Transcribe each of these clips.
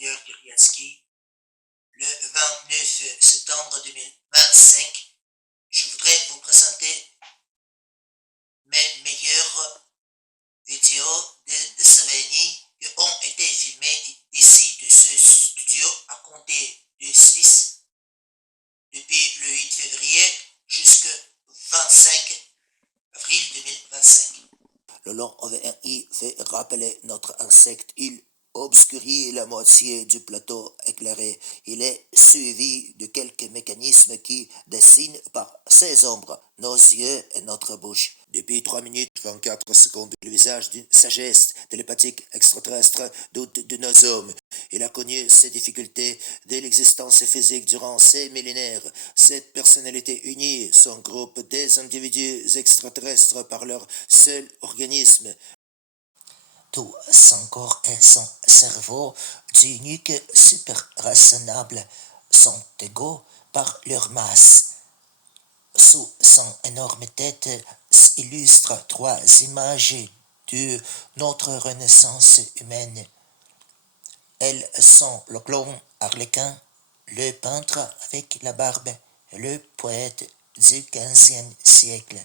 Alexander Kiriatsky. Le 29 septembre 2025, je voudrais vous présenter mes meilleures vidéos de souvenirs qui ont été filmées ici de ce studio à compter de Suisse depuis le 8 février jusqu'au 25 avril 2025. Le long OVRI fait rappeler notre insecte. Il obscurit la moitié du plateau éclairé. Il est suivi de quelques mécanismes qui dessinent par ses ombres nos yeux et notre bouche. Depuis 3 minutes 24 secondes, le visage d'une sagesse télépathique extraterrestre doute de nos hommes. Il a connu ses difficultés de l'existence physique durant ces millénaires. Cette personnalité unie son groupe des individus extraterrestres par leur seul organisme. Tout son corps et son cerveau d'unique super raisonnable sont égaux par leur masse. Sous son énorme tête s'illustrent 3 images de notre renaissance humaine. Elles sont le clown Harlequin, le peintre avec la barbe et le poète du XVe siècle.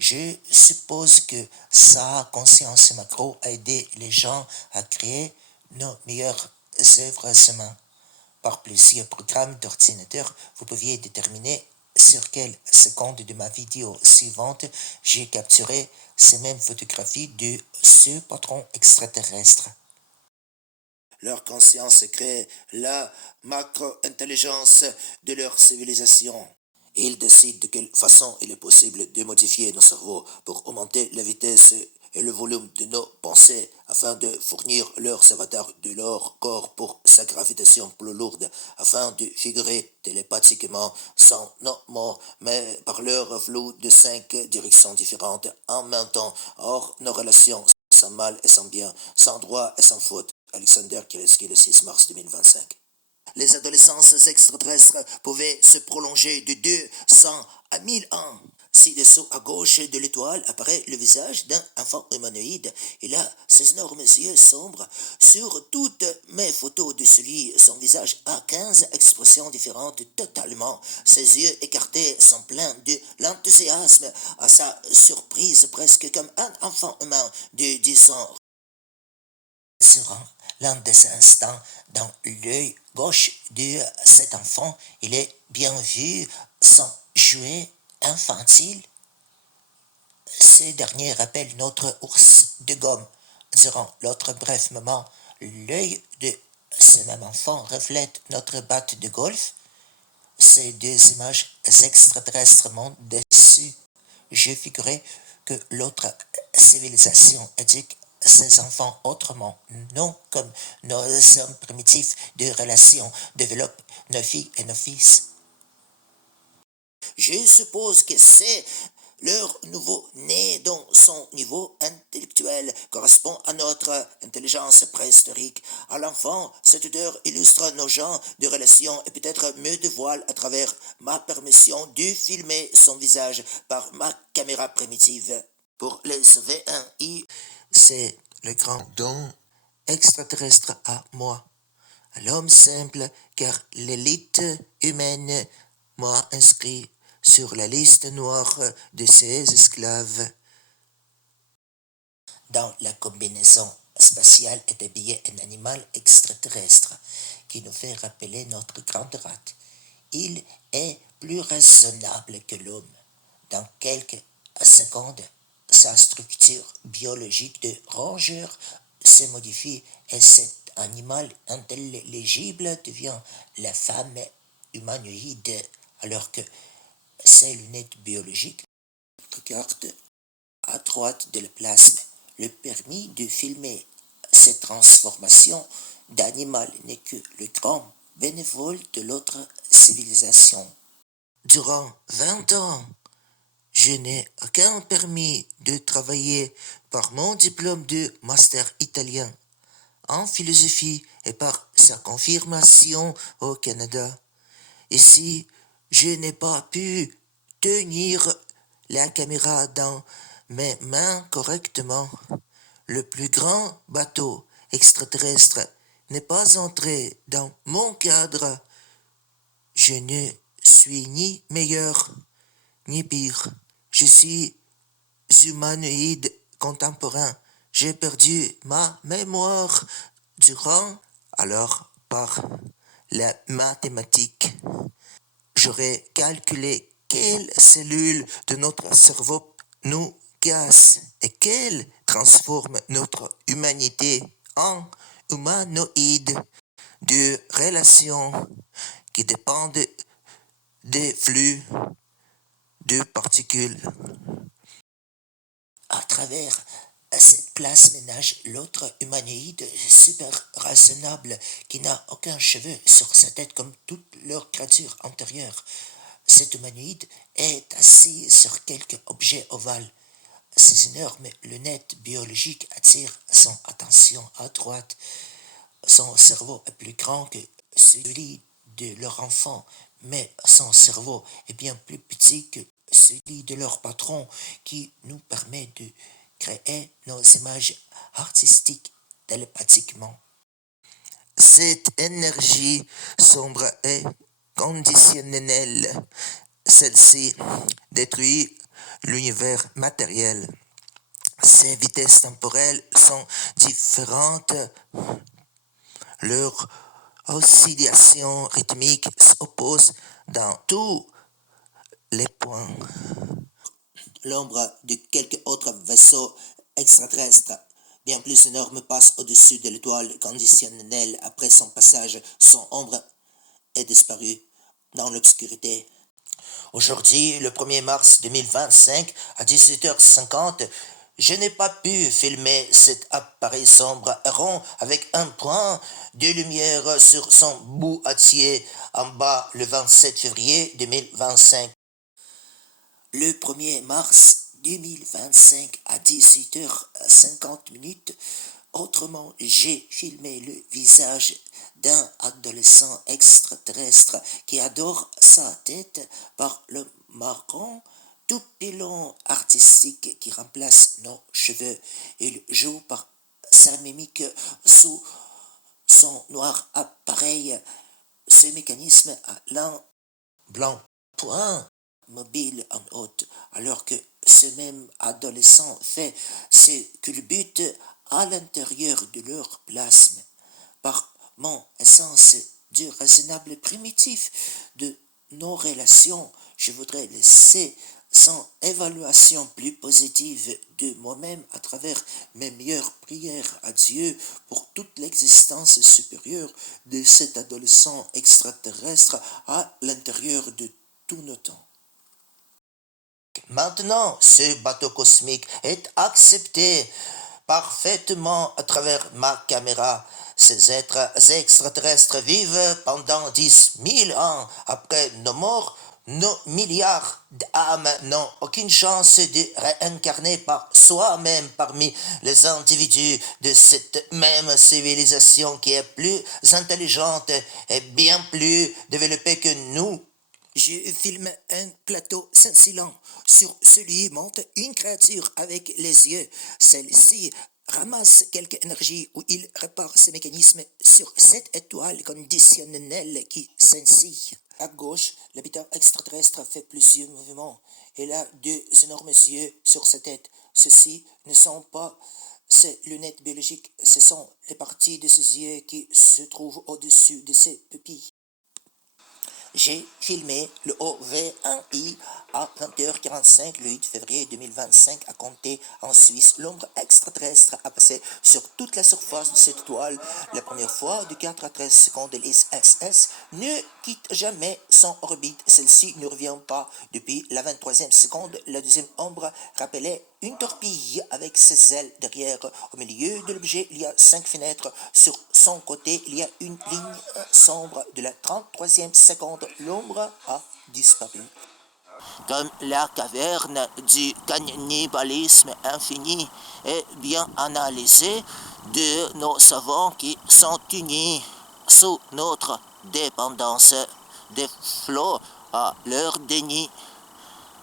Je suppose que sa conscience macro a aidé les gens à créer nos meilleures œuvres humaines. Par plusieurs programmes d'ordinateur, vous pouviez déterminer sur quelle seconde de ma vidéo suivante j'ai capturé ces mêmes photographies de ce patron extraterrestre. Leur conscience crée la macro-intelligence de leur civilisation. Ils décident de quelle façon il est possible de modifier nos cerveaux pour augmenter la vitesse et le volume de nos pensées afin de fournir leurs avatars de leur corps pour sa gravitation plus lourde, afin de figurer télépathiquement sans nos mots, mais par leur flou de 5 directions différentes en même temps. Or, nos relations sans mal et sans bien, sans droit et sans faute. Alexander Kiriatsky, le 6 mars 2025. Les adolescences extraterrestres pouvaient se prolonger de 200 à 1000 ans. Ci-dessous à gauche de l'étoile apparaît le visage d'un enfant humanoïde. Il a ses énormes yeux sombres. Sur toutes mes photos de celui, son visage a 15 expressions différentes totalement. Ses yeux écartés sont pleins de l'enthousiasme. À sa surprise, presque comme un enfant humain de 10 ans. Durant l'un des instants dans l'œil gauche de cet enfant, il est bien vu son jouet infantile. Ce dernier rappelle notre ours de gomme. Durant l'autre bref moment, l'œil de ce même enfant reflète notre batte de golf. Ces 2 images extraterrestres montent dessus. Je figurais que l'autre civilisation éthique ces enfants autrement, non comme nos hommes primitifs de relations développent nos filles et nos fils. Je suppose que c'est leur nouveau-né dont son niveau intellectuel correspond à notre intelligence préhistorique. À l'enfant, cette odeur illustre nos genres de relations et peut-être me dévoile à travers ma permission de filmer son visage par ma caméra primitive. Pour les V1I, c'est le grand don extraterrestre à moi, à l'homme simple, car l'élite humaine m'a inscrit sur la liste noire de ses esclaves. Dans la combinaison spatiale est habillé un animal extraterrestre qui nous fait rappeler notre grande rate. Il est plus raisonnable que l'homme. Dans quelques secondes, sa structure biologique de rongeur se modifie et cet animal intelligible devient la femme humanoïde alors que ses lunettes biologiques regardent à droite de la plasme. Le permis de filmer cette transformation d'animal n'est que le grand bénévole de l'autre civilisation. Durant 20 ans, je n'ai aucun permis de travailler par mon diplôme de master italien en philosophie et par sa confirmation au Canada. Ici, je n'ai pas pu tenir la caméra dans mes mains correctement. Le plus grand bateau extraterrestre n'est pas entré dans mon cadre. Je ne suis ni meilleur ni pire. Je suis humanoïde contemporain. J'ai perdu ma mémoire durant. Alors, par la mathématique, j'aurais calculé quelles cellules de notre cerveau nous cassent et quelles transforment notre humanité en humanoïde de relations qui dépendent des flux de particules. À travers cette place ménage l'autre humanoïde super raisonnable qui n'a aucun cheveu sur sa tête comme toutes leurs créatures antérieures. Cet humanoïde est assis sur quelque objet ovale. Ses énormes lunettes biologiques attirent son attention à droite. Son cerveau est plus grand que celui de leur enfant, mais son cerveau est bien plus petit que celui de leur patron qui nous permet de créer nos images artistiques télépathiquement. Cette énergie sombre est conditionnelle. Celle-ci détruit l'univers matériel. Ces vitesses temporelles sont différentes. Leurs oscillations rythmiques s'opposent dans tous les points. L'ombre de quelques autres vaisseaux extraterrestres bien plus énorme passe au-dessus de l'étoile conditionnelle. Après son passage, son ombre est disparue dans l'obscurité. Aujourd'hui, le 1er mars 2025, à 18h50, je n'ai pas pu filmer cet appareil sombre rond avec un point de lumière sur son boîtier en bas le 27 février 2025. Le 1er mars 2025 à 18h50, autrement, j'ai filmé le visage d'un adolescent extraterrestre qui adore sa tête par le marron tout pilon artistique qui remplace nos cheveux. Il joue par sa mimique sous son noir appareil. Ce mécanisme a l'un blanc point mobile en haute, alors que ce même adolescent fait ce culbute à l'intérieur de leur plasme. Par mon essence du raisonnable primitif de nos relations, je voudrais laisser sans évaluation plus positive de moi-même à travers mes meilleures prières à Dieu pour toute l'existence supérieure de cet adolescent extraterrestre à l'intérieur de tous nos temps. Maintenant, ce bateau cosmique est accepté parfaitement à travers ma caméra. Ces êtres extraterrestres vivent pendant 10 000 ans après nos morts. Nos milliards d'âmes n'ont aucune chance de réincarner par soi-même parmi les individus de cette même civilisation qui est plus intelligente et bien plus développée que nous. Je filme un plateau scintillant. Sur celui monte une créature avec les yeux. Celle-ci ramasse quelque énergie où il répare ses mécanismes sur cette étoile conditionnelle qui scintille. À gauche, l'habitant extraterrestre fait plusieurs mouvements. Il a deux énormes yeux sur sa tête. Ceux-ci ne sont pas ses lunettes biologiques, ce sont les parties de ses yeux qui se trouvent au-dessus de ses pupilles. J'ai filmé le OV1I à 20h45 le 8 février 2025 à compter en Suisse. L'ombre extraterrestre a passé sur toute la surface de cette étoile. La première fois, de 4 à 13 secondes, l'ISS ne quitte jamais son orbite. Celle-ci ne revient pas depuis la 23e seconde. La deuxième ombre rappelait une torpille avec ses ailes derrière. Au milieu de l'objet, il y a 5 fenêtres. Sur son côté, il y a une ligne sombre. De la 33e seconde, l'ombre a disparu. Comme la caverne du cannibalisme infini est bien analysée de nos savants qui sont unis sous notre dépendance des flots à leur déni.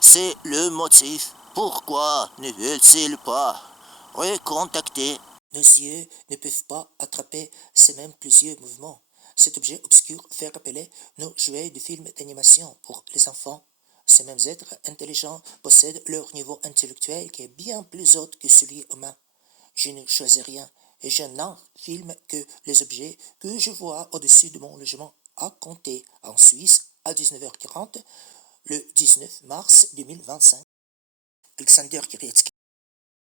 C'est le motif pourquoi ne veulent-ils pas recontacter Nos yeux ne peuvent pas attraper ces mêmes plusieurs mouvements. Cet objet obscur fait rappeler nos jouets de films d'animation pour les enfants. Ces mêmes êtres intelligents possèdent leur niveau intellectuel qui est bien plus haut que celui humain. Je ne choisis rien et je n'en filme que les objets que je vois au-dessus de mon logement à compter en Suisse à 19h40 le 19 mars 2025. Alexander Kiretsky.